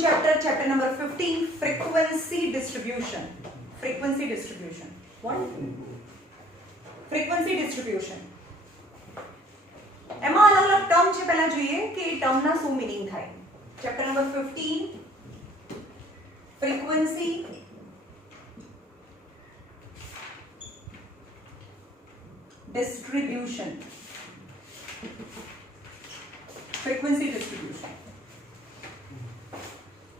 chapter, chapter number 15, frequency distribution. Frequency distribution. What? Frequency distribution. એમાં અલગ અલગ term છે, પહેલા જોઈએ કે એ ટર્મના શું મીનિંગ થાય. Chapter number 15, frequency distribution. Frequency distribution.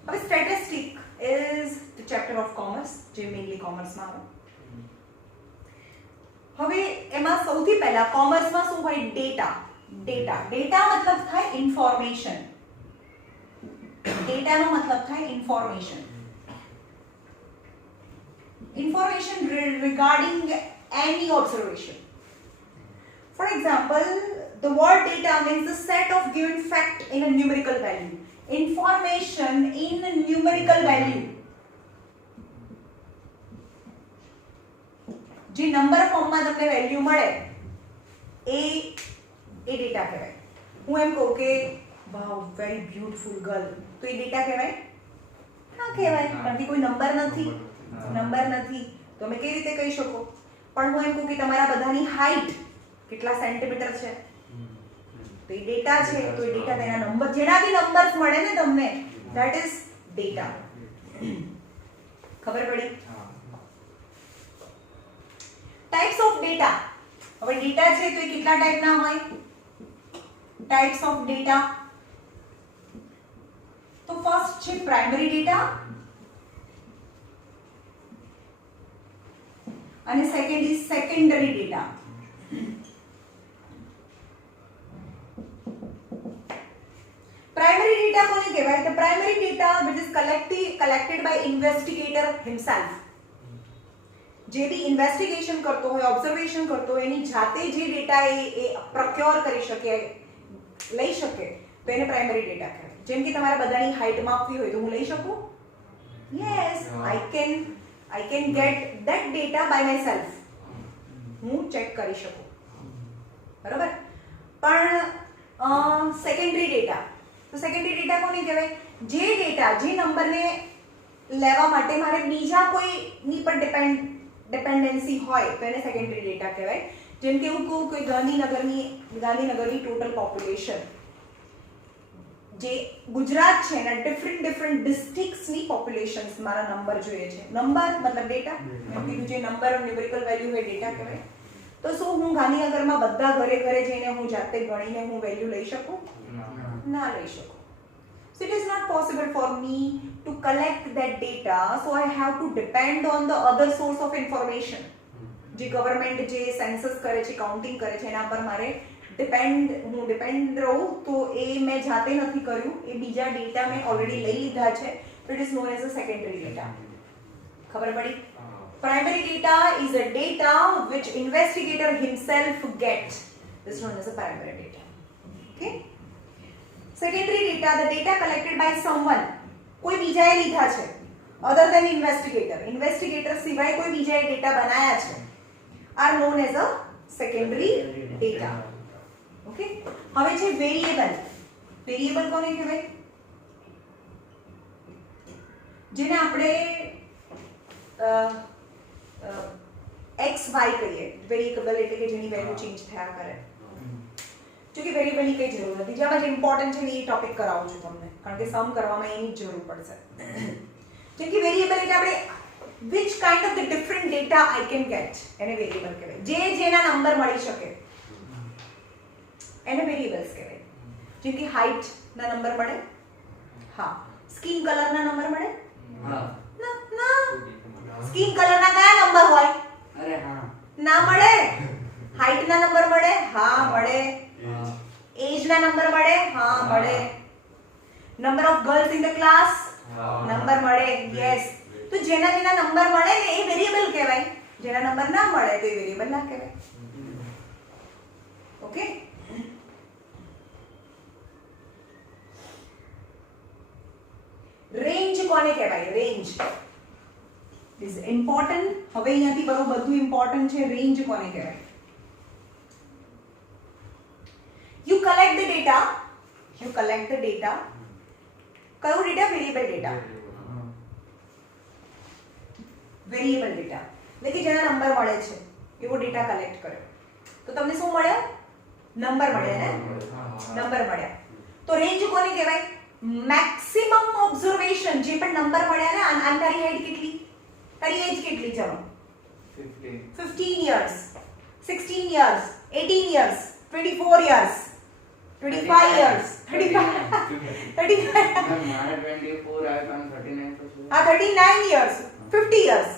હવે statistic is the chapter of commerce, જે mainly commerce માં આવે. હવે એમાં સૌથી પહેલા કોમર્સમાં શું હોય? ડેટા. ડેટા મતલબ થાય ઇન્ફોર્મેશન. ડેટાનો મતલબ થાય information. Information regarding any observation. For example, the word data means the set of given fact in a numerical value. Information in a numerical value. જે નંબર ફોર્મમાં તમને વેલ્યુ મળે એ ડેટા કહેવાય. હું એમ કહું કે વાવ વેરી બ્યુટીફુલ ગર્લ, તો એ data કહેવાય? ના કહેવાય, કારણ કે કોઈ નંબર નથી. તો તમે કેવી રીતે કહી શકો? પણ હું એમ કહું કે તમારા બધાની હાઈટ કેટલા સેન્ટીમીટર છે, તો એ ડેટા છે. તો એ ડેટા તેના નંબર, જેનાથી નંબર્સ મળે ને તમને, ધેટ ઇઝ ડેટા. ખબર પડી? Types of data. હવે ડેટા છે તો એ કેટલા ટાઈપના હોય? Types of data. તો ફર્સ્ટ છે પ્રાઇમરી ડેટા અને second is secondary data. Primary data કોને કહેવાય? The primary data which is collected by investigator himself. જે બી ઇન્વેસ્ટિગેશન કરતો હોય, ઓબ્ઝર્વેશન કરતો હોય, એની જાતે જે ડેટા એ પ્રોક્યોર કરી શકે, લઈ શકે, તો એને પ્રાઇમરી ડેટા કહેવાય. જેમ કે તમારા બધાની હાઈટ માપવી હોય તો હું લઈ શકું? Yes, I can get that data by myself. હું ચેક કરી શકું, બરાબર? પણ સેકન્ડરી ડેટા, તો સેકન્ડરી ડેટા કોને કહેવાય? જે ડેટા, જે નંબરને લેવા માટે મારે બીજા કોઈની પર ડિપેન્ડન્સી હોય તો એને સેકન્ડરી ડેટા કહેવાય. જેમ કે હું કહું કે ગાંધીનગરની ટોટલ પોપ્યુલેશન, જે ગુજરાત છે એના ડિફરન્ટ ડિસ્ટ્રિક્ટ્સની પોપ્યુલેશન્સ મારા નંબર જોઈએ છે. નંબર મતલબ ડેટા. કીધું જે નંબર ન્યુમેરિકલ વેલ્યુ હોય ડેટા કહેવાય. તો શું હું ગાંધીનગરમાં બધા ઘરે જઈને હું જાતે ગણીને હું વેલ્યુ લઈ શકું? ના લઈ શકું. So it is not possible for me to collect that data, so I have to depend on the other source of information. જે ગવર્મેન્ટ જે સેન્સસ કરે છે, કાઉન્ટિંગ કરે છે, એના પર મારે ડિપેન્ડ રહું, તો એ મેં જાતે નથી કર્યું, એ બીજા ડેટા મેં ઓલરેડી લઈ લીધા છે. So it is known as a secondary data. ખબર પડી? Primary data is a data which investigator himself gets. This is known as a primary data. Okay? Secondary data, the data collected by someone, કોઈ બીજાએ લીધા છે, other than investigator સિવાય કોઈ બીજાએ data બનાયા છે, are known as a secondary data. Okay? હવે છે variable. Variable કોને કહેવાય? જેને આપણે XY કહીએ. વેરિયેબલ એટલે કે જેની વેલ્યુ ચેન્જ થયા કરે. જો કે વેરિયેબલની કઈ જરૂર નથી. જેમાં જે ઇમ્પોર્ટન્ટ છે એ ટોપિક કરાવું છું તમને, કારણ કે સમ કરવામાં એની જરૂર પડશે. જેમ કે વેરિયેબલ એટલે આપણે which kind of the different data I can get, એને વેરિયેબલ કહેવાય. જેના નંબર મળી શકે એને વેરિયેબલ્સ કહેવાય. જેમ કે હાઈટ ના નંબર મળે, હા. સ્કિન કલર ના નંબર મળે, હા. ના સ્કિન કલર ના કયા નંબર હોય? અરે હા, ના મળે. હાઈટ ના નંબર મળે, હા મળે. એજ ના નંબર મળે, હા મળે. Number of girls in the class, number મળે, યસ. તો જેના નંબર મળે ને એ વેરિયેબલ કહેવાય, જેના નંબર ના મળે તો એ વેરિયેબલ ના કહેવાય. ઓકે? રેન્જ કોને કહેવાય? Range is important. હવે અહીંયાથી બધું ઇમ્પોર્ટન્ટ છે. રેન્જ કોને કહેવાય? You collect the data કયો data? Variable data. Variable data એટલે કે જેના નંબર મળે છે એવો ડેટા કલેક્ટ કર્યો. તો તમને શું મળ્યો? નંબર મળ્યા ને? નંબર મળ્યા. તો રેન્જ કોને કહેવાય? મેક્સિમમ ઓબ્ઝર્વેશન જે પણ નંબર મળ્યા ને. આન તારી હાઈટ કેટલી? તારી એજ કેટલી? ચલો 15 years, 16 years, 18 years, 24 years, 25 years, 35 મારા 24 આવે પણ 39 તો શું? હા 39 years, 50 years,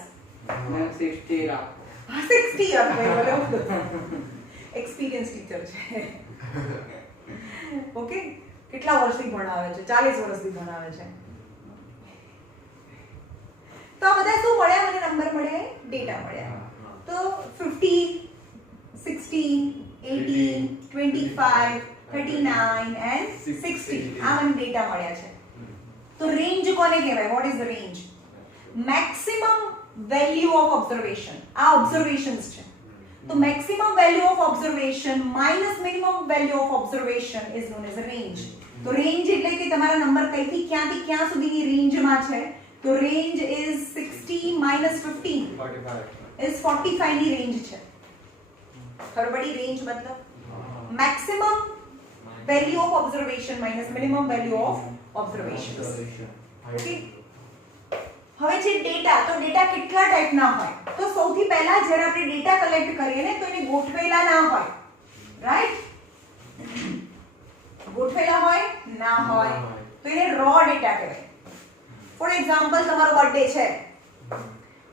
મેં 60 રાખો. હા 60 years ભાઈ એક્સપિરિયન્સ ટીચર છે. ઓકે, કેટલા વર્ષથી ભણાવે છે? 40 વર્ષથી ભણાવે છે. તો આ બધા શું મળ્યા? મને નંબર મળ્યા, ડેટા મળ્યા. તો 50, 16, 18, 25, 39 and 60 આ મને ડેટા મળ્યા છે. તો રેન્જ કોને કહેવાય? What is the range? Maximum value of observation. આ ઓબ્ઝર્વેશન્સ છે. તો maximum value of observation minus minimum value of observation is known as a range. તો રેન્જ એટલે કે તમારા નંબર કઈથી ક્યાંથી ક્યાં સુધીની રેન્જમાં છે. તો રેન્જ ઇઝ 60 minus 15 is 45 ની રેન્જ છે. ખબર પડી? રેન્જ મતલબ maximum value of observation minus minimum value of observations. Okay, હવે છે ડેટા. તો ડેટા કેટલા ટાઈપના હોય? તો સૌથી પહેલા જ્યારે આપણે ડેટા કલેક્ટ કરીએ ને તો એને ગોઠવેલા ના હોય. રાઈટ? ગોઠવેલા હોય ના હોય તો એને રો ડેટા કહેવાય. ફોર એક્ઝામ્પલ, તમારો બર્થડે છે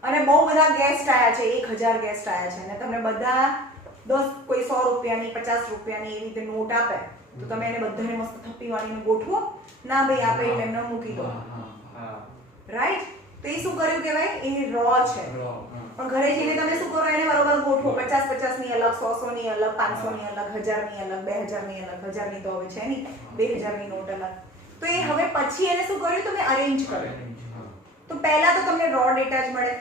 અને બહુ બધા ગેસ્ટ આયા છે, 1000 ગેસ્ટ આયા છે અને તમને બધા 10 કોઈ 100 રૂપિયાની 50 રૂપિયાની એવી રીતે નોટ આપે તો તમે એને બધાને મસ્ત થપ્પી વાળીને ગોઠવો ના? ભાઈ આપે એટલે એમને મૂકી દો. રાઈટ? તો એ શું કર્યું કહેવાય? એ રો છે. પણ ઘરે જઈને તમે શું કરો? એને બરોબર ગોઠવો. 50 ની અલગ, 100 ની અલગ, 500 ની અલગ, 1000 ની અલગ, 2000 ની અલગ. 1000 ની તો હવે છે નહીં, 2000 ની નોટ અલગ. તો એ હવે પછી એને શું કર્યું? તમે અરેન્જ કર્યું. તો પહેલા તો તમને રો ડેટા જ મળે.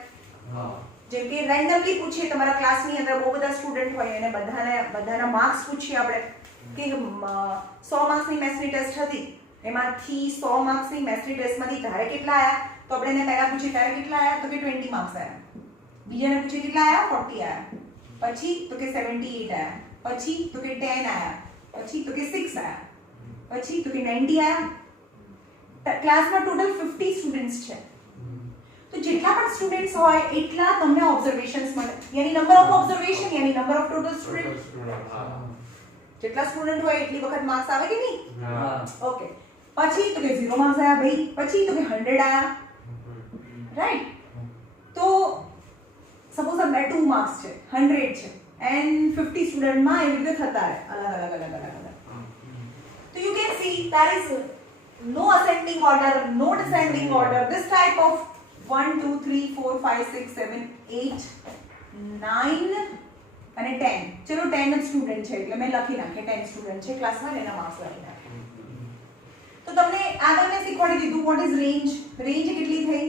જેમ કે રેન્ડમલી પૂછીએ, તમારા ક્લાસની અંદર બહુ બધા સ્ટુડન્ટ હોય અને બધાના માર્ક્સ પૂછીએ આપણે કે 100 માર્ક્સની મેથ્સની ટેસ્ટ હતી, એમાંથી 100 માર્ક્સની મેથ્સની ટેસ્ટમાંથી તારે કેટલા આવ્યા? તો આપણે એને પહેલા પૂછીએ તારે કેટલા આવ્યા? તો કે 20 માર્ક્સ આવ્યા. બીજાને પૂછીએ કેટલા આવ્યા? 40 આવ્યા. પછી તો કે 78 આવ્યા. પછી તો કે 10 આવ્યા. પછી તો કે 6 આવ્યા. પછી તો કે 90 આવ્યા. ક્લાસમાં ટોટલ 50 સ્ટુડન્ટ્સ છે. તો જેટલા પણ સ્ટુડન્ટ્સ હોય એટલા તમને ઓબ્ઝર્વેશન્સ મળે. યાની નંબર ઓફ ઓબ્ઝર્વેશન યાની નંબર ઓફ ટોટલ સ્ટુડન્ટ. જેટલા સ્ટુડન્ટ હોય એટલી વખત માર્ક્સ આવે કે નહીં? ઓકે. પછી તો કે 0 માર્ક્સ આવ્યા ભાઈ. પછી તો કે 100 આવ્યા. રાઈટ? તો સપોઝ આ 2 માર્ક્સ છે, 100 છે એન્ડ 50 સ્ટુડન્ટમાં એવી રીતે થતા રહે અલગ. તો you can see there is no ascending order, no descending order. This type of 1 2 3 4 5 6 7 8 9 અને 10. ચલો 10 જ સ્ટુડન્ટ છે એટલે મેં લખી નાખે 10 સ્ટુડન્ટ છે ક્લાસમાં એના માર્ક્સ લખી નાખે. તો તમને આગળ મેં શીખવાડી દીધું વોટ ઇઝ રેન્જ. રેન્જ કેટલી થઈ?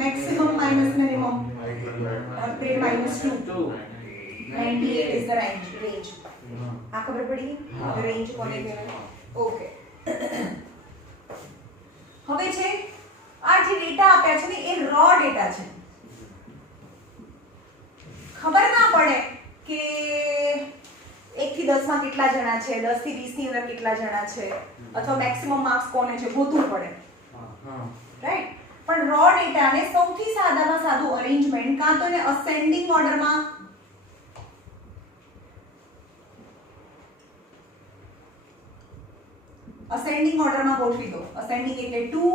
Maximum minus minimum -2. 98 is the range. આ ખબર પડી? રેન્જ કોને કહેવાય? ઓકે. હવે છે આ જે ડેટા આપ્યા છે ને એ રો ડેટા છે. ખબર ના પડે કે 1 થી 10 માં કેટલા જણા છે, 10 થી 20 ની અંદર કેટલા જણા છે, અથવા મેક્સિમમ માર્ક્સ કોને છે ગોતવું પડે. રાઈટ? પણ રો ડેટાને સૌથી સાદામાં સાદું અરેન્જમેન્ટ કાં તો એને અસેન્ડિંગ ઓર્ડરમાં ગોઠવી દો. અસેન્ડિંગ એટલે 2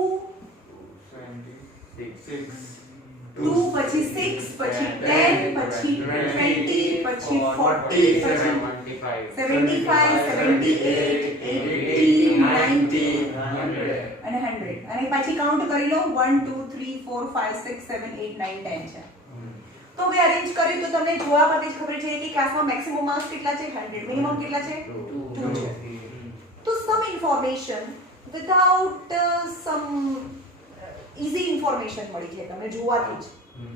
2 પછી 6 પછી 10 પછી 20 પછી 40 પછી 75 78 80 90 અને 100 અને પછી કાઉન્ટ કરી લો 1 2 3 4 5 6 7 8 9 10 છે. તો હવે અરેન્જ કર્યું તો તમને જોવા પરથી જ ખબર છે કે ક્લાસમાં મેક્સિમમ માર્ક્સ કેટલા છે? 100. મિનિમમ કેટલા છે? 2 છે. તો some information without some easy information મળી જાય તમને જોવાથી જ,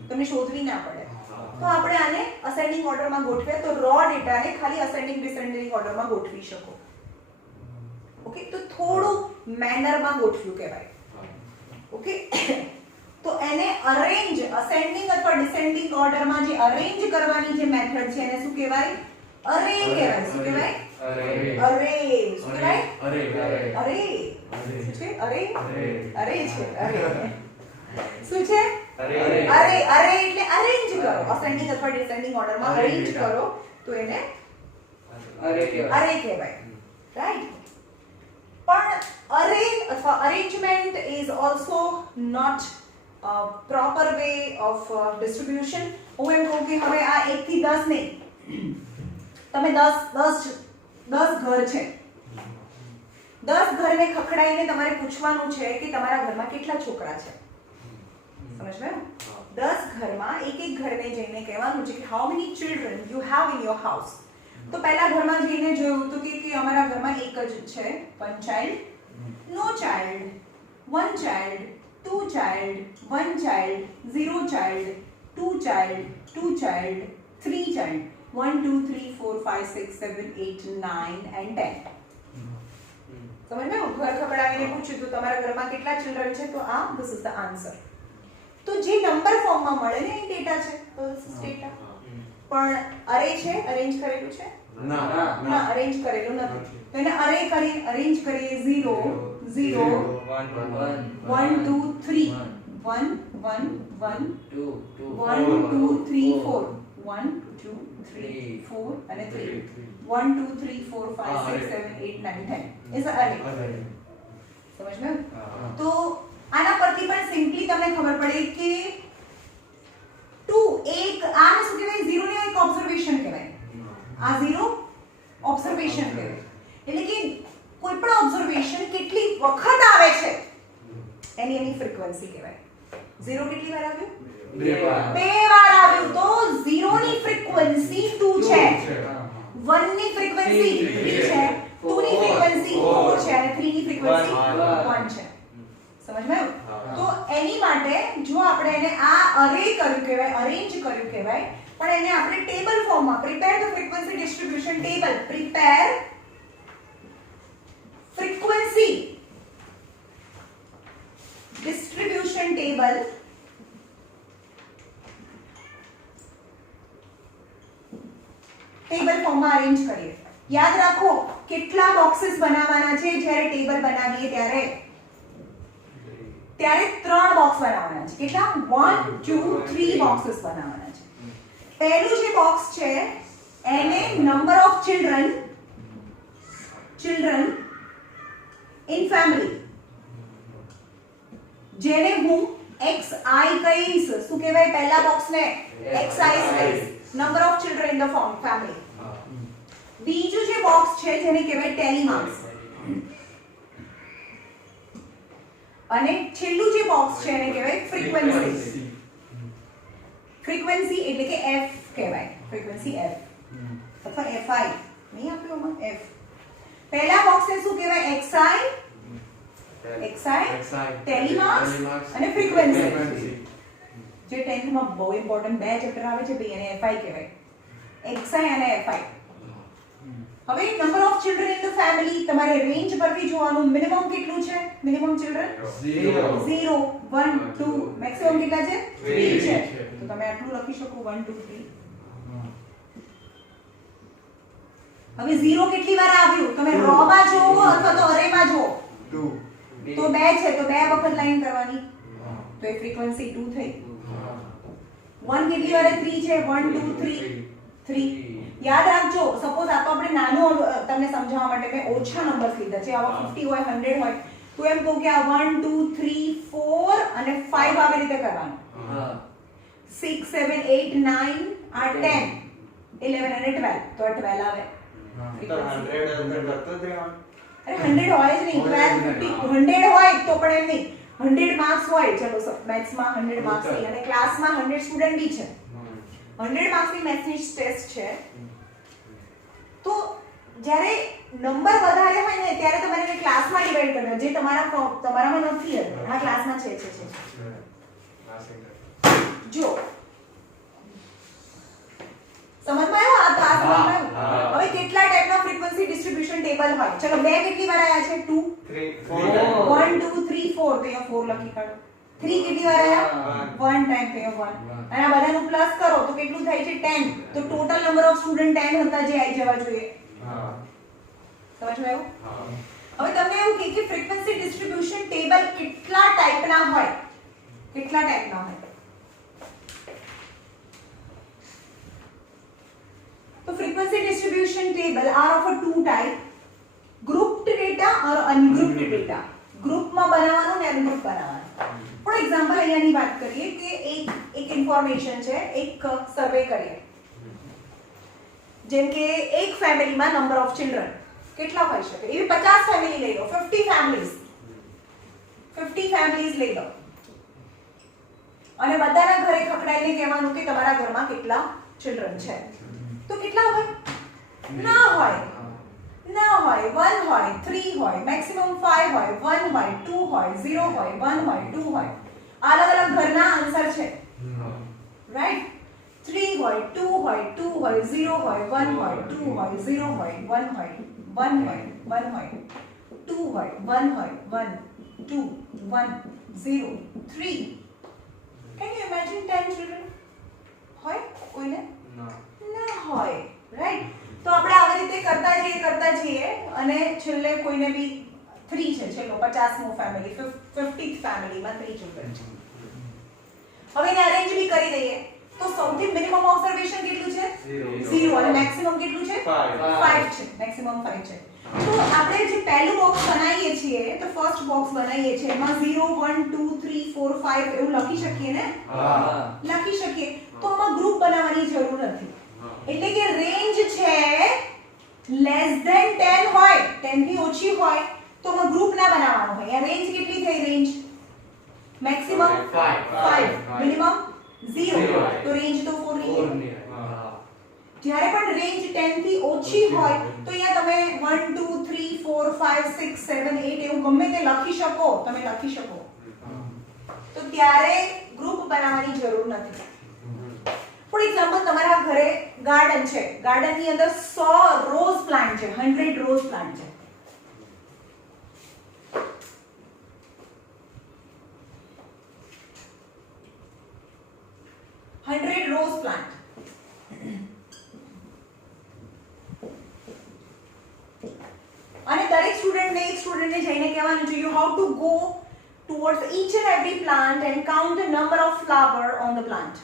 તમને શોધવી ના પડે. તો આપણે આને અસેન્ડિંગ ઓર્ડરમાં ગોઠવીએ તો રો ડેટાને ખાલી અસેન્ડિંગ ડિસેન્ડિંગ ઓર્ડરમાં ગોઠવી શકો. ઓકે, તો થોડું મેનરમાં ગોઠવ્યું કહેવાય. ઓકે, તો એને અરેન્જ અસેન્ડિંગ અથવા ડિસેન્ડિંગ ઓર્ડરમાં જે અરેન્જ કરવાની જે મેથડ છે એને શું કહેવાય? અરે કહેવાય. શું કહેવાય? અરે. શું કહેવાય? અરે. શું છે? અરે છે. અરે શું છે? અરે એટલે અરેન્જ કરો. અસેન્ડિંગ અથવા ડિસેન્ડિંગ ઓર્ડરમાં અરેન્જ કરો તો એને અરે કહેવાય. રાઈટ? પણ અરે અથવા arrangement is also not proper way of distribution. હું એમ કહું કે હવે આ 1 થી 10 નહીં, તમે 10 ઘર છે, 10 ઘરને ખખડાઈને તમારે પૂછવાનું છે કે તમારા ઘરમાં કેટલા છોકરા છે. સમજ્યું? 10 ઘરમાં એક ઘરને જઈને કહેવાનું છે કે how many children you have in your house. તો પહેલા ઘરમાં જઈને જોયું તો કે અમારા ઘરમાં એક જ છે, 1 child, no child, 1 child, 2 child, 1 child, 0 child, 2 child, 2 child, 3 child, 1 2 3 4 5 6 7 8 9 and 10. સમજ્યું? ઘર ખકડાવીને પૂછ્યું તો તમારા ઘરમાં કેટલા ચિલ્ડ્રન છે, તો આ this is the answer. તો જે નંબર ફોર્મમાં મળે ને એ ડેટા છે, તો this is data. પણ અરે છે, અરેન્જ કરેલું છે? ના, અરેન્જ કરેલું નથી. તો એને અરેન્જ કરીએ 0 0 1 2 3 1 1 1 2 1 2 3 4 1 2 3 4 અને 3 1 2 3 4 5 6 7 8 9 10 is a array. સમજ્યું? તો આના પરથી પણ સિમ્પલી તમને ખબર પડે કે 2 એક આને શું કહેવાય? 0 ને એક ઓબ્ઝર્વેશન કહેવાય. આ 0 ઓબ્ઝર્વેશન કહેવાય. એટલે કે કોઈ પણ ઓબ્ઝર્વેશન કેટલી વખત આવે છે એની ફ્રીક્વન્સી કહેવાય. 0 કેટલી વાર આવ્યું? 2 વાર આવ્યું. તો 0 ની ફ્રીક્વન્સી 2 છે, 1 ની ફ્રીક્વન્સી 3 છે, 2 ની ફ્રીક્વન્સી 4 છે અને 3 ની ફ્રીક્વન્સી 1 છે. સમજ્યું? તો એની માટે જો આપણે એને આ અરે કર્યું કહેવાય, અરેન્જ કર્યું કહેવાય, પણ એને આપણે ટેબલ ફોર્મમાં prepare the frequency distribution table, prepare frequency distribution table ફોર્મમાં અરેન્જ કરીએ. યાદ રાખો કેટલા બોક્सेस બનાવવાના છે જ્યારે ટેબલ બનાવીએ ત્યારે 3 બોક્સ બનાવવાના છે. કેટલા? 1 2 3 બોક્सेस બનાવવાના છે. પહેલું જે બોક્સ છે એને number of children in family, જેને હું xi કહીશ. શું કહેવાય? પહેલા બોક્સને xi કહીશ, number of children in the family. બીજું જે બોક્સ છે જેને કહેવાય ટેલી માર્ક્સ, અને છેલ્લું જે બોક્સ છે એને કહેવાય ફ્રીક્વન્સી. ફ્રીક્વન્સી એટલે કે f કહેવાય, ફ્રીક્વન્સી f અથવા fi નહીં આપ્યું આમાં f. પહેલા બોક્સને શું કહેવાય? xi ટેલી માર્ક્સ અને ફ્રીક્વન્સી. જે 10th માં બહુ ઇમ્પોર્ટન્ટ બે ચેપ્ટર આવે છે ભાઈ, એને fi કહેવાય, xi અને fi. હવે number of children in the family તમારે રેન્જ પરથી જોવાનું. મિનિમમ કેટલું છે? મિનિમમ ચિલ્ડ્રન 0 1 2, મેક્સિમમ કેટલા છે? 3 છે. તો તમે આટલું લખી શકો 1 2 3. હવે 0 કેટલી વાર આવ્યું? તમે રો માં જોવો અથવા તો અરે માં જોવો? 2. તો 2 છે તો 2 વખત લાઈન કરવાની, તો એ ફ્રીક્વન્સી 2 થઈ. 1 કેટલી વાર? 3 છે. 1 2 3 3. યાદ રાખજો, સપોઝ આ તો આપણે નાનું તમને સમજાવવા માટે મેં ઓછા નંબર્સ લીધા છે. આવા 50 હોય 100 હોય તો એમ કહું કે આ 1 2 3 4 અને 5 આવી રીતે કરવાનું. 6 7 8 9 આ 10 11 અને 12, તો આ 12 આવે. તો 100 અંદર કરતો જ રહેવાનું. અરે 100 હોય જ નહીં, 12 50 100 હોય તો પણ એમ નહીં, 100 માર્ક્સ હોય. ચલો મેથ્સ માં 100 માર્ક્સ ની અને ક્લાસમાં 100 સ્ટુડન્ટ બી છે, 100 માર્ક્સ ની મેથ્સ ની ટેસ્ટ છે. તો જ્યારે નંબર વધારે હોય ને ત્યારે તમારે એને ક્લાસમાં ડિવાઈડ કરવાનો, જે તમારામાં નથી હતું, આ ક્લાસમાં છે. જો સમજમાં આવ્યું? આ ક્લાસમાં હવે કેટલા ટાઈપના ફ્રીક્વન્સી ડિસ્ટ્રીબ્યુશન ટેબલ ટેબલ હોય, ચલો બે કેટલી વાર આયા છે? 2 3 Four. 1 2 3 4 તો અહીંયા 4 લખી કાઢો. 3 કેટલી વાર આયા? 1 ટાઈમ તો અહીંયા 1. અને આ બધાનું પ્લસ કરો તો કેટલું થાય છે? 10. તો ટોટલ નંબર ઓફ સ્ટુડન્ટ 10 હતા જે આવી જવા જોઈએ. હા સમજમાં આવ્યું? હા હવે તમને એવું કે ફ્રીક્વન્સી ડિસ્ટ્રીબ્યુશન ટેબલ કેટલા ટાઈપના હોય? કેટલા ટાઈપના હોય? तो frequency distribution table are of a two type, grouped data और ungrouped data. ग्रुप માં બનાવવાનું ને અનગ્રુપ બનાવવાનું. ફોર એક્ઝામ્પલ અહીંયાની વાત કરીએ કે એક ઇન્ફોર્મેશન છે, એક સર્વે કરીએ. જેમ કે એક ફેમિલીમાં નંબર ઓફ ચિલ્ડ્રન કેટલા હોઈ શકે? એવી 50 ફેમિલી લઈ લો, 50 ફેમિલીઝ. 50 ફેમિલીઝ લઈ લો. અને બધાના ઘરે ખકડાઈને કહેવાનું કે તમારા ઘરમાં કેટલા ચિલ્ડ્રન છે. તો કેટલા હોય? ના હોય. 1 હોય, 3 હોય, મેક્સિમમ 5 હોય, 1 હોય, 2 હોય, 0 હોય, 1 હોય, 2 હોય. અલગ અલગ ઘરના આન્સર છે. રાઈટ? 3 હોય, 2 હોય, 2 હોય, 0 હોય, 1 હોય, 2 હોય, 0 હોય, 1 હોય, 1 હોય, 1 હોય, 2 હોય, 1 હોય, 1, 2, 1, 0, 3. Can you imagine 10 children? હોય કોઈને? ના હોય. રાઈટ? તો આપણે આવી રીતે કરતા જઈએ અને છેલ્લે કોઈને બી 3 છે, ચલો 50મો ફેમિલી, 50th ફેમિલીમાં 3 ચિલ્ડ્રન છે. હવે એને અરેન્જ બી કરી દઈએ તો સૌથી મિનિમમ ઓબ્ઝર્વેશન કેટલું છે? 0 અને મેક્સિમમ કેટલું છે? 5 છે. મેક્સિમમ 5 છે. તો આપણે જે પહેલું બોક્સ બનાવીએ છીએ તો ફર્સ્ટ બોક્સ બનાવીએ છીએ એમાં 0 1 2 3 4 5 એવું લખી શકીએ ને? લખી શકીએ. તો આમાં ગ્રુપ બનાવવાની જરૂર નથી. એટલે કે રેન્જ છે લેસ ધેન 10 હોય, 10 થી ઓછી હોય તો આમાં ગ્રુપ ના બનાવવાનું હોય. આ રેન્જ કેટલી થઈ? Range maximum 5, minimum 0. તો રેન્જ તો 4 ની. જ્યારે પણ રેન્જ 10 થી ઓછી હોય તો અહીંયા તમે 1 2 3 4 5 6 7 8 એવું ગમે તે લખી શકો, તમે લખી શકો. તો ત્યારે ગ્રુપ બનાવવાની જરૂર નથી. ફોર એક્ઝામ્પલ તમારા ઘરે ગાર્ડન છે, ગાર્ડન ની અંદર 100 રોઝ પ્લાન્ટ છે, 100 રોઝ પ્લાન્ટ છે. Rose plant. અને દરેક સ્ટુડન્ટને જઈને કહેવાનું છે you how to go towards each and every plant and count the number of flower on the plant.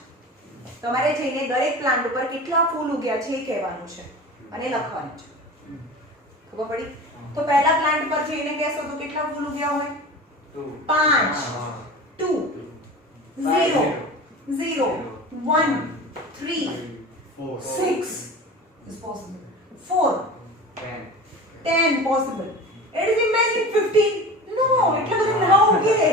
તમારે જઈને દરેક પ્લાન્ટ ઉપર કેટલા ફૂલ ઉગ્યા છે એ કહેવાનું છે અને લખવાનું છે. ખબર પડી? તો પહેલા પ્લાન્ટ પર જઈને કહેશો તો કેટલા ફૂલ ઉગ્યા હોય? 5 2 0 0 1 3 6 is possible 4 10 possible. It is imagine 15. No, એટલા બધા ના ઉગે.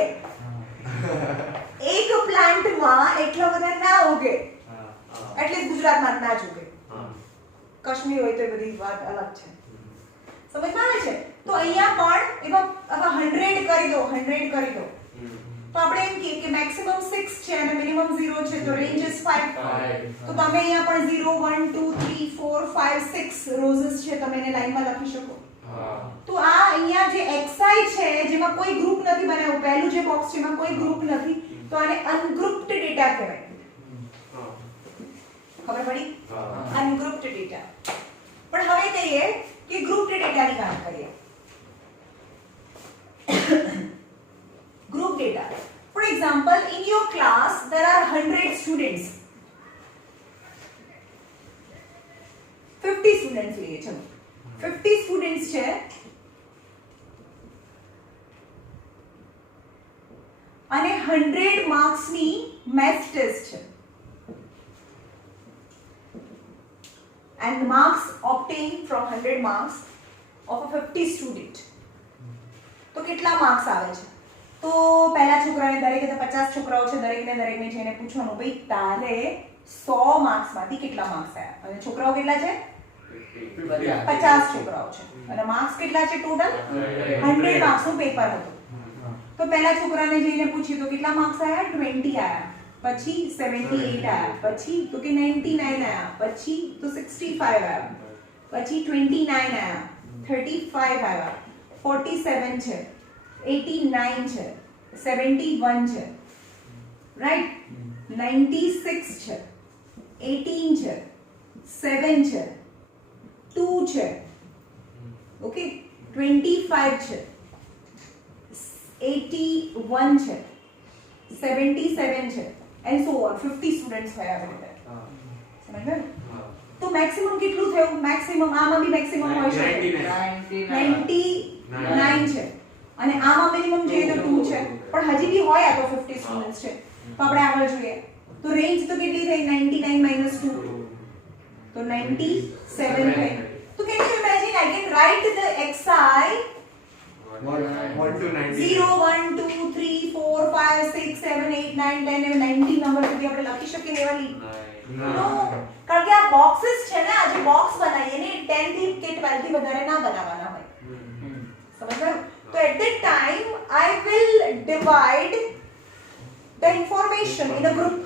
એક પ્લાન્ટ માં એટલા બધા ના ઉગે. એટલે ગુજરાતમાં ના જ ઉગે. કાશ્મીર હોય તો એ બધી વાત અલગ છે. સમજમાં આવે છે? તો અહીંયા પણ એવા 100 કરી દો, 100 કરી દો. તો આપણે એમ કહીએ કે મેક્સિમમ 6 છે અને મિનિમમ 0 છે તો રેન્જ ઇઝ 5. તો તમે અહીંયા પણ 0 1 2 3 4 5 6 રોઝેસ છે, તમે એને લાઈનમાં લખી શકો. તો આ અહીંયા જે xi છે જેમાં કોઈ ગ્રુપ નથી બનાવ્યું, પહેલું જે બોક્સ છે એમાં કોઈ ગ્રુપ નથી, તો આને અનગ્રુપ્ડ ડેટા કહેવાય. ખબર પડી? અનગ્રુપ્ડ ડેટા. પણ હવે કહીએ કે ગ્રુપ્ડ ડેટાની વાત કરીએ. group data. For example, in your class there are 100 students. 50 students લઈએ ચલો. 50 students છે અને 100 માર્ક્સ ની મેથ્સ ટેસ્ટ છે. And the marks obtained from 100 marks of a 50 student. તો કેટલા માર્ક્સ આવે છે? તો પહેલા છોકરાને દરેકે 50 છોકરાઓ છે, દરેકને જઈને પૂછવાનું ભાઈ તારે 100 માર્ક્સ માંથી કેટલા માર્ક્સ આવ્યા? અને છોકરાઓ કેટલા છે? 50 છોકરાઓ છે અને માર્ક્સ કેટલા છે ટોટલ? 100 માર્ક્સ નું પેપર હતું. તો પહેલા છોકરાને જઈને પૂછ્યું તો કેટલા માર્ક્સ આવ્યા? 20 આવ્યા. પછી 78 આવ્યા. પછી તો કે 99 આવ્યા. પછી તો 65 આવ્યા. પછી 29 આવ્યા. 35 આવ્યા, 47 છે, 89 છે, 71 છે, રાઈટ, 96 છે, 18 છે, 7 છે, 2 છે, ઓકે, 25 છે, 81 છે, 77 છે, and so on. 50 સ્ટુડન્ટ્સ હોય આવી રીતે. સમજ્યા ને? તો મેક્સિમમ કેટલું થયું? મેક્સિમમ આમાં બી મેક્સિમમ હોઈ શકે 99 છે, અને આમાં મિનિમમ જોઈએ તો 2 છે, પણ હજી બી હોય આ તો 50 સ્ટુડન્ટ્સ છે, તો આપણે આગળ જોઈએ તો રેન્જ તો કેટલી થઈ? 99 - 2, તો 97 થઈ. તો can you imagine I can write the xi 1 to 90. 0 1 2 3 4 5 6 7 8 9 10 અને 90 નંબર સુધી આપણે લખી શકીએ લેવાની? નો, કારણ કે આ બોક્सेस છે ને, આ જે બોક્સ બનાવીએ ને 10 થી કે 12 થી વધારે ના બનાવવાના હોય. સમજ્યા? તો at that time I will divide the information in a group.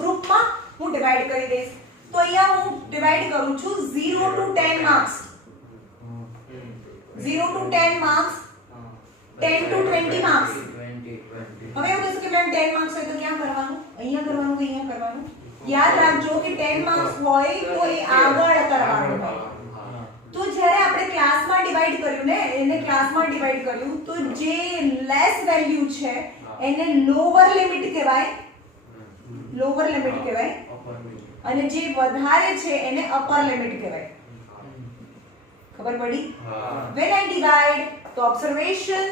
ગ્રુપમાં હું ડિવાઇડ કરી દઈશ. તો અહીંયા હું ડિવાઇડ કરું છું 0 to 10 marks, 0 to 10 marks, 10 to 20 marks. હવે એવું કહેશું કે મેમ 10 માર્ક્સ હોય તો ક્યાં કરવાનું? અહીંયા કરવાનું કે અહીંયા કરવાનું? યાદ રાખજો કે 10 માર્ક્સ હોય તો એ આગળ કરવાનું હોય. તો જ્યારે આપણે ક્લાસમાં ડિવાઇડ કર્યું ને, એને ક્લાસમાં ડિવાઇડ કર્યું તો જે લેસ વેલ્યુ છે એને લોઅર લિમિટ કહેવાય, લોઅર લિમિટ કહેવાય, અને જે વધારે છે એને અપર લિમિટ કહેવાય. ખબર પડી? when I divide તો observation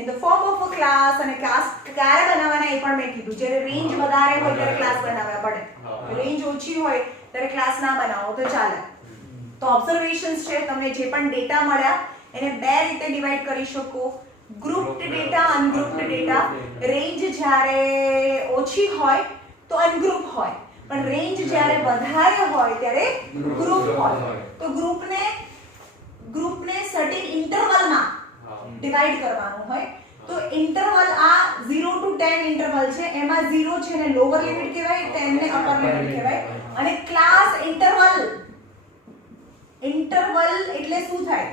in the form of a class, અને ક્લાસ ક્યારે બનાવવાના એ પણ મેં કીધું. જ્યારે રેન્જ વધારે હોય ત્યારે ક્લાસ બનાવવા પડે, રેન્જ ઓછી હોય ત્યારે ક્લાસ ના બનાવો તો ચાલે. તો ઓબ્ઝર્વેશન્સ છે, તમને જે પણ ડેટા મળ્યા એને બે રીતે ડિવાઇડ કરી શકો, ગ્રુપ્ડ ડેટા, અનગ્રુપ્ડ ડેટા. રેન્જ જ્યારે ઓછી હોય તો અનગ્રુપ હોય, પણ રેન્જ જ્યારે વધારે હોય ત્યારે ગ્રુપ હોય. તો ગ્રુપને સર્ટેન ઇન્ટરવલમાં ડિવાઇડ કરવાનું હોય. તો ઇન્ટરવલ આ 0 to 10 ઇન્ટરવલ છે, એમાં 0 છે ને લોઅર લિમિટ કહેવાય, 10 ને અપર લિમિટ કહેવાય. અને ક્લાસ ઇન્ટરવલ, ઇન્ટરવલ એટલે શું થાય?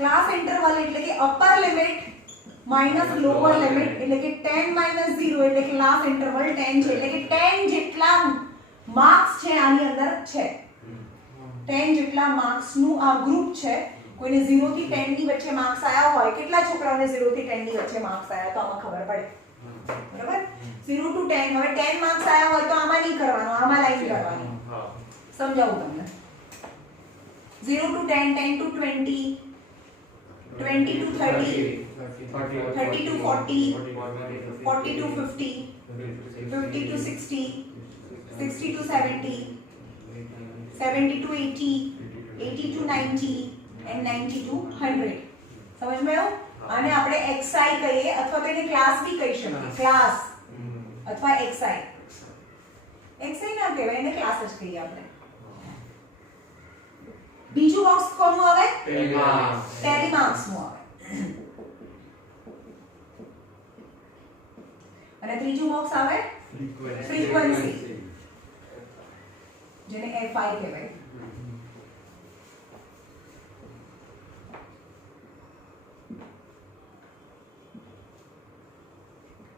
ક્લાસ ઇન્ટરવલ એટલે કે upper limit minus lower limit, એટલે કે 10 - 0 એટલે ક્લાસ ઇન્ટરવલ 10 છે, એટલે કે 10 જેટલા માર્ક્સ છે આની અંદર છે, 10 જેટલા માર્ક્સ નું આ ગ્રુપ છે. કોઈને 0 થી 10 ની વચ્ચે માર્ક્સ આયા હોય, કેટલા છોકરાઓને 0 થી 10 ની વચ્ચે માર્ક્સ આયા તો આમાં ખબર પડે. બરાબર? 0 to 10, હવે 10 માર્ક્સ આયા હોય તો આમાં નહીં કરવાનું, આમાં લાઈન કરવાનું. સમજાવું તમને. 0 to 10, 10 to 20, 20 to 30, 30 to 40, 40 to 50, 50 to 60, 60 to 70, 70 to 80, 80 to 90 and 90 to 100. સમજ માં આવ્યું? આને આપણે xi કહીએ, અથવા તો એને ક્લાસ બી કહી શકીએ, ક્લાસ અથવા xi. xi ના કહેવાય, એને ક્લાસ જ કહીએ આપણે. બીજું બોક્સ કોનું આવે? ટેલી માર્ક્સ નું આવે. અને ત્રીજું બોક્સ આવે ફ્રીક્વન્સી, જેને fi કહેવાય.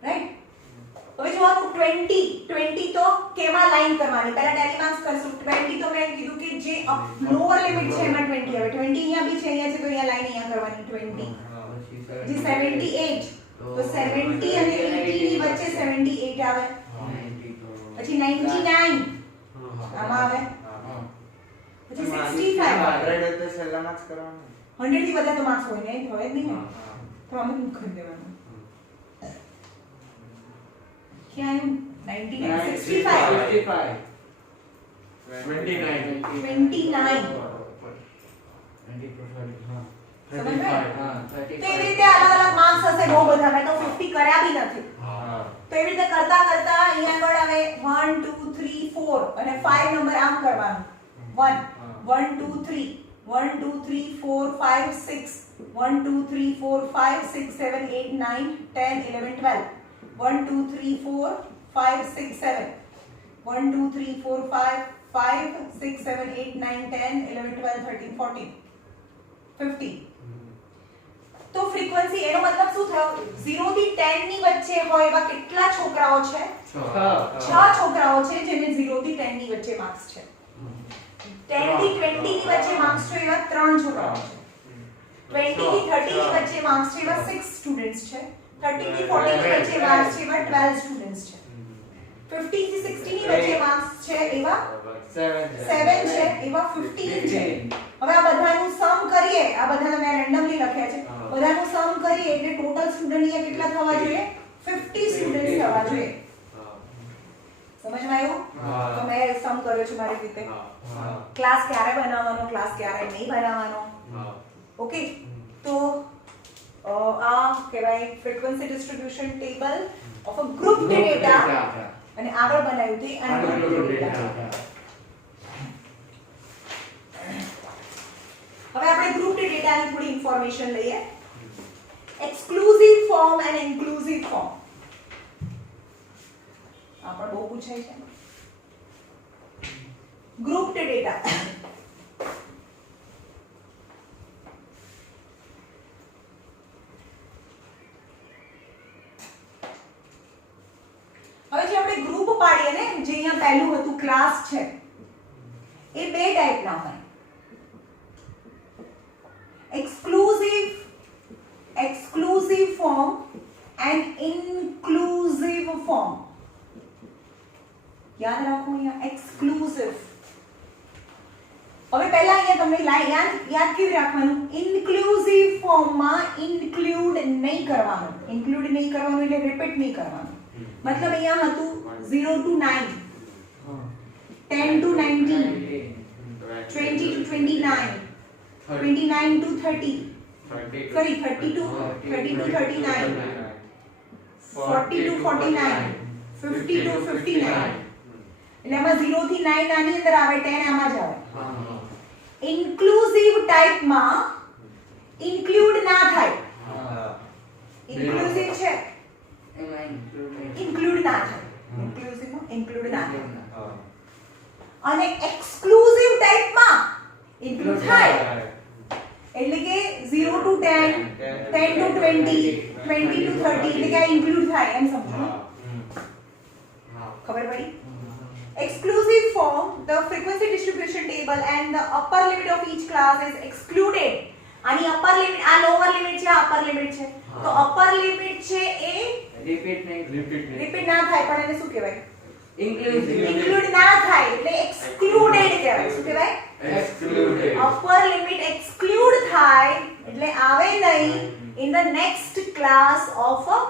રાઈટ? હવે જોવાનું 20 તો કેમાં લાઈન કરવાની? પહેલા ટેલી માર્ક્સ કરશું. 20 તો મેં કીધું કે જે લોઅર લિમિટ છે એમાં 20 આવે. 20 અહીંયા બી છે, અહીંયા છે તો અહીંયા લાઈન અહીંયા કરવાની 20. જે 78 તો 70 અને 80 ની વચ્ચે 78 આવે. પછી 99 આમાં આવે. પછી 65 100 તો છેલ્લા માર્ક્સ કરવાના. 100 થી વધારે તો માર્ક્સ હોય નહીં, હોય જ નહીં ને. તો આમાં શું કરી દેવાનું? ક્યાં આવ્યું? 99 65 29 તો એવી રીતે અલગ અલગ માર્ક્સ હશે બહુ બધા. મેં તો 50 કર્યા બી નથી. તો એવી રીતે કરતા કરતા અહીંયા આગળ આવે 1 2 3 4 અને 5 નંબર આમ કરવાનું. 1 1 2 3 1 2 3 4 5 6 1 2 3 4 5 6 7 8 9 10 11 12 1 2 3 4 5 6 7 1 2 3 4 5 6 7 8 9 10 11 12 13 14. 50 તો ફ્રીક્વન્સી એનો મતલબ શું થયો 0 થી 10 ની વચ્ચે હોય એવા કેટલા છોકરાઓ છે 6 છોકરાઓ છે જેને 0 થી 10 ની વચ્ચે માર્ક્સ છે 10 થી 20 ની વચ્ચે માર્ક્સ છે એવા 3 છોકરાઓ છે 20 થી 30 ની વચ્ચે માર્ક્સ છે એવા 6 સ્ટુડન્ટ્સ છે 30 થી 40 ની વચ્ચે માર્ક્સ છે એવા 12 સ્ટુડન્ટ્સ છે 50 થી 60 ની વચ્ચે માર્ક્સ છે એવા 7 છે એવા 15 છે હવે આ બધાનું સમ કરીએ આ બધાને મેં રેન્ડમલી લખ્યા છે બધાનું સમ કરીએ એટલે ટોટલ સ્ટુડન્ટ અહીંયા કેટલા થવા જોઈએ 50 સ્ટુડન્ટ્સ થવા જોઈએ સમજમાં આવ્યું તો મેં સમ કર્યો છે મારી રીતે ક્લાસ ક્યારે બનાવવાનો ક્લાસ ક્યારે નહીં બનાવવાનો ઓકે તો આ કહેવાય frequency distribution table of a group data અને આગળ બનાવ્યું તે અનગ્રુપ ડેટા હવે આપણે ગ્રુપ ડેટાની થોડી ઇન્ફોર્મેશન લઈએ exclusive form and inclusive form આ પણ બહુ પૂછાય છે ગ્રુપ ડેટા હવે જે આપણે ગ્રુપ પાડીએ ને જે અહીંયા પહેલું હતું ક્લાસ છે એ બે ટાઈપના હોય exclusive form and inclusive form યાદ રાખો અહીંયા exclusive હવે પહેલા અહીંયા તમને યાદ કેવી રાખવાનું inclusive form માં include નહીં કરવાનું એટલે રિપીટ નહીં કરવાનું મતલબ અહીંયા હતું 0 to 9 10 to 19 20 to 29 29 to 30 sorry 30 to 39 40 to 49 50 to 59 એટલે આમાં 0 થી 9 આની અંદર આવે 10 આમાં જ આવે ઇન્ક્લુઝિવ ટાઈપમાં ઇન્ક્લુડ ના થાય ઇન્ક્લુઝિવ છે ઇન્ક્લુડ ના થાય ઇન્ક્લુઝિવમાં ઇન્ક્લુડ ના થાય અને એક્સક્લુઝિવ ટાઈપમાં ઇન્ક્લુડ થાય એટલે કે 0 to 10 10 to 20 20 to 30 એટલે કે આ ઇન્ક્લુડ થાય એમ સમજો ખબર પડી exclusive form the frequency distribution table and the upper limit of each class is excluded આની અપર લિમિટ આ લોઅર લિમિટ છે આ અપર લિમિટ છે તો અપર લિમિટ છે એ રિપીટ ના થાય પણ એને શું કહેવાય ઇન્ક્લુડ ના થાય એટલે એક્સક્લુડેડ કહેવાય શું કહેવાય excluded અપર લિમિટ એક્સક્લુડ થાય એટલે આવે નહીં in the next class of a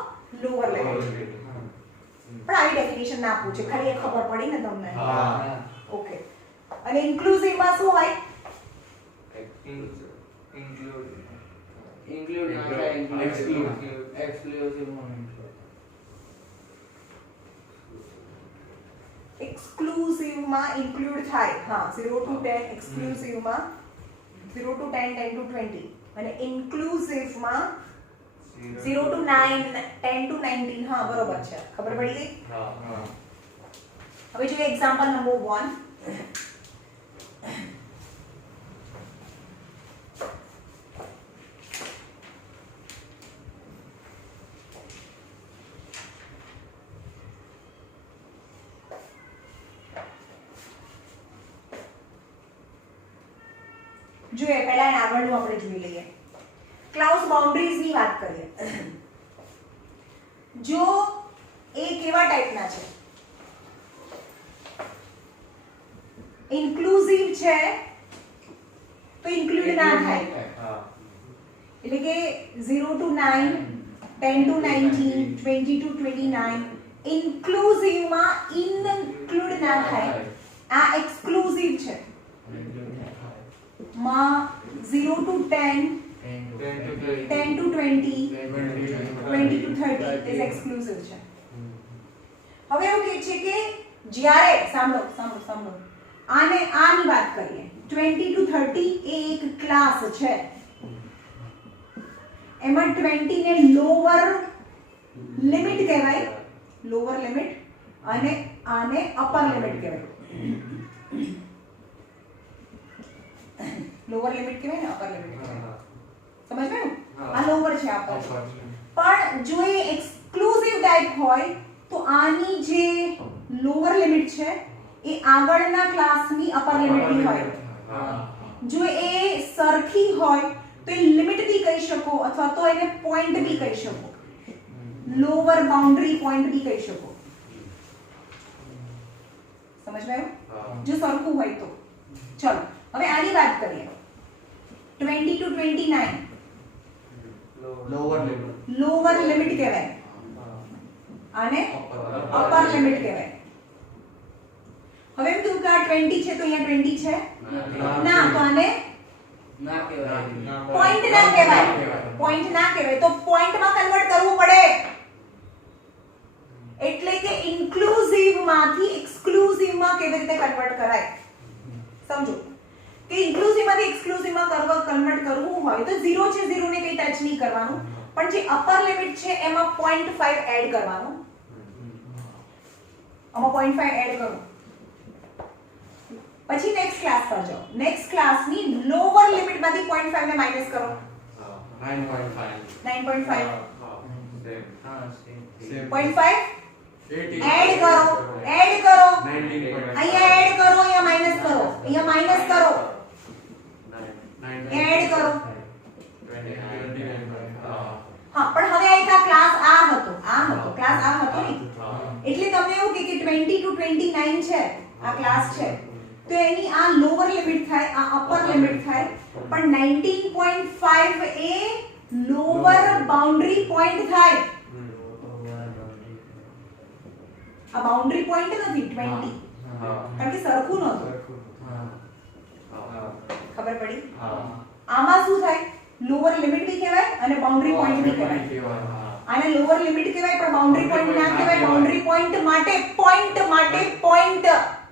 lower limit પણ આવી ડેફિનેશન ના પૂછે ખાલી એ ખબર પડી ને તમને ઓકે અને ઇન્ક્લુઝિવ માં શું હોય એક્સક્લુઝિવ માં ઇન્ક્લુડ થાય હા 0 to 10 એક્સક્લુઝિવ માં 0 to 10 10 to 20 અને ઇન્ક્લુઝિવ માં 0 to 9 10 to 19 હા બરોબર છે ખબર પડી ગઈ હવે જોઈએ એક્ઝામ્પલ નંબર 1 જોઈએ પહેલા એને આગળનું આપણે જોઈ લઈએ ક્લાઉસ બાઉન્ડરીઝ ની વાત કરીએ જો એ કેવા ટાઈપના છે ઇન્ક્લુઝિવ છે તો ઇન્ક્લુડ ના થાય એટલે કે 0 to 9 10 to 19 20 to 29 ઇન્ક્લુઝિવ માં ઇન્ક્લુડ ના થાય આ એક્સક્લુઝિવ છે માં 0 to 10 10 to 20 20 to 30 is exclusive છે હવે એવું કહે છે કે જ્યારે સાંભળો આને આની વાત કરીએ 20 to 30 એ એક ક્લાસ છે એમાં 20 ને લોઅર લિમિટ કહેવાય લોઅર લિમિટ અને આને અપર લિમિટ કહેવાય લોઅર લિમિટ કહેવાય ને અપર લિમિટ કહેવાય સમજ્યું? હા. આ લોવર છે આ પર. Upper. પણ જો એ એક્સક્લુઝિવ ટાઈપ હોય તો આની જે લોઅર લિમિટ છે એ આગળના ક્લાસની અપર લિમિટની હોય. જો એ સરખી હોય તો એ લિમિટ બી કહી શકો અથવા તો એને પોઈન્ટ બી કહી શકો. લોઅર બાઉન્ડ્રી પોઈન્ટ બી કહી શકો. સમજવાયું? જો સરખું હોય તો. ચલો હવે આની વાત કરીએ. 20 to 29 Lower limit. Lower limit કહેવાય આને અપર લિમિટ કહેવાય. હવે એમ કહ્યું કે આ 20 છે તો અહીંયા 20 છે ના, તો આને ના કહેવાય. પોઈન્ટ ના કહેવાય. પોઈન્ટ ના કહેવાય તો પોઈન્ટમાં કન્વર્ટ કરવું પડે. એટલે કે ઇન્ક્લુઝિવ માંથી એક્સક્લુઝિવ માં કેવી રીતે કન્વર્ટ કરાય સમજો. કે ઇન્ક્લુઝિવ માંથી એક્સક્લુઝિવ માં કન્વર્ટ કરવું હોય તો 0 છે 0 ને કઈ ટચ નહીં કરવાનું, પણ જે અપર લિમિટ છે એમાં 0.5 એડ કરવાનું. આમાં 0.5 એડ કરો. પછી નેક્સ્ટ ક્લાસ પર જાઓ. નેક્સ્ટ ક્લાસની લોઅર લિમિટ માંથી 0.5 ને માઈનસ કરો. 9.5. 9.5 Same. હા, same. 0.5 18. એડ કરો. એડ કરો. 19.5. અહીંયા એડ કરો, અહીંયા માઈનસ કરો. અહીંયા માઈનસ કરો. 9. એડ કરો. 29. હા, પણ હવે આ ક્લાસ આ હતો. ક્લાસ આ હતો ને. એટલે તમને એવું કે 20 to 29 છે આ ક્લાસ છે તો એની આ લોઅર લિમિટ થાય, આ અપર લિમિટ થાય, પણ 19.5 એ લોઅર બાઉન્ડરી પોઈન્ટ થાય. આ બાઉન્ડરી પોઈન્ટ નથી 20 કારણ કે સરખું નહોતું. ખબર પડી? આમાં શું થાય? લોઅર લિમિટ બી કહેવાય અને બાઉન્ડરી પોઈન્ટ બી કહેવાય. આને લોઅર લિમિટ કહેવાય પણ બાઉન્ડરી પોઈન્ટ ના કહેવાય. બાઉન્ડરી પોઈન્ટ માટે પોઈન્ટ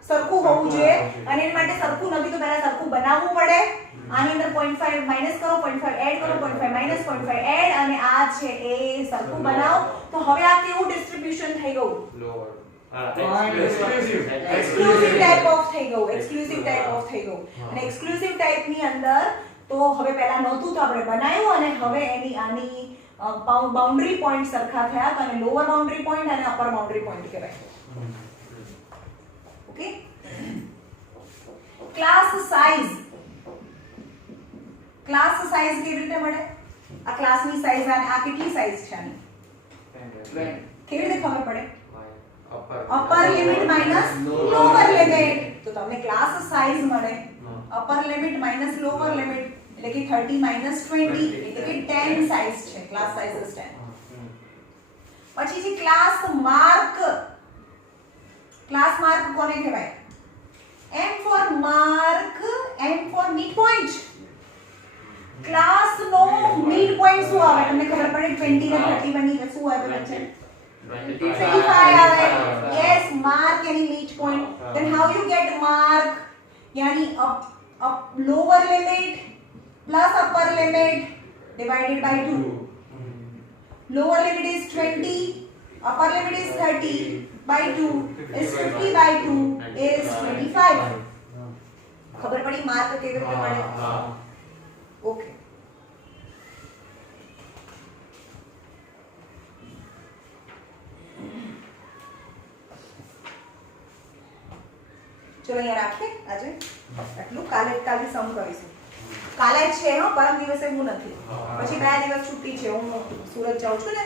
સરખું હોવું જોઈએ અને એના માટે સરખું નથી તો પહેલા સરખું બનાવવું પડે. આની અંદર 0.5 માઈનસ કરો, 0.5 એડ કરો, 0.5 માઈનસ, 0.5 એડ અને આ છે એ સરખું બનાવો. તો હવે આ કેવું ડિસ્ટ્રીબ્યુશન થઈ ગયું? Lower. એક્સક્લુઝિવ ટાઈપ ઓફ થઈ ગયું. એક્સક્લુઝિવ ટાઈપ ઓફ થઈ ગયું. અને એક્સક્લુઝિવ ટાઈપ ની અંદર તો હવે પહેલા નહોતું તો આપણે બનાવ્યું અને હવે એની આની બાઉન્ડરી પોઈન્ટ સરખા થયા તો આને લોઅર બાઉન્ડરી પોઈન્ટ અને અપર બાઉન્ડરી પોઈન્ટ કહેવાય. ઓકે. ક્લાસ સાઈઝ કેવી રીતે મળે? આ ક્લાસની સાઈઝ અને આ કેટલી સાઈઝ છે આની કેવી રીતે ખબર પડે? Upper limit minus lower limit. તો તમને ક્લાસ સાઈઝ મળે upper limit minus lower limit એટલે કે 30 માઈનસ 20 એટલે કે 10 સાઈઝ છે. Class size is 10. પછી જે ક્લાસ માર્ક કોને કહેવાય? M for mark, M for midpoint. Class નો midpoint શું આવે? તમને ખબર પડે 20 ને 31 ની શું આવે વચ્ચે? 25 આવે. Yes, mark any midpoint. Then how you get mark? यानी up lower limit plus upper limit divided by 2. Lower limit is 20, upper limit is 30 by 2 is 50 by 2 is 25. ખબર પડી માર્ક કેવી રીતે મળે? ઓકે. ચલો અહીંયા રાખીએ આજે આટલું. કાલે સમ કરીશું. કાલે જ છે હો, પરમ દિવસે હું નથી. પછી 2 દિવસ છુટ્ટી છે, હું સુરત જાઉં છું ને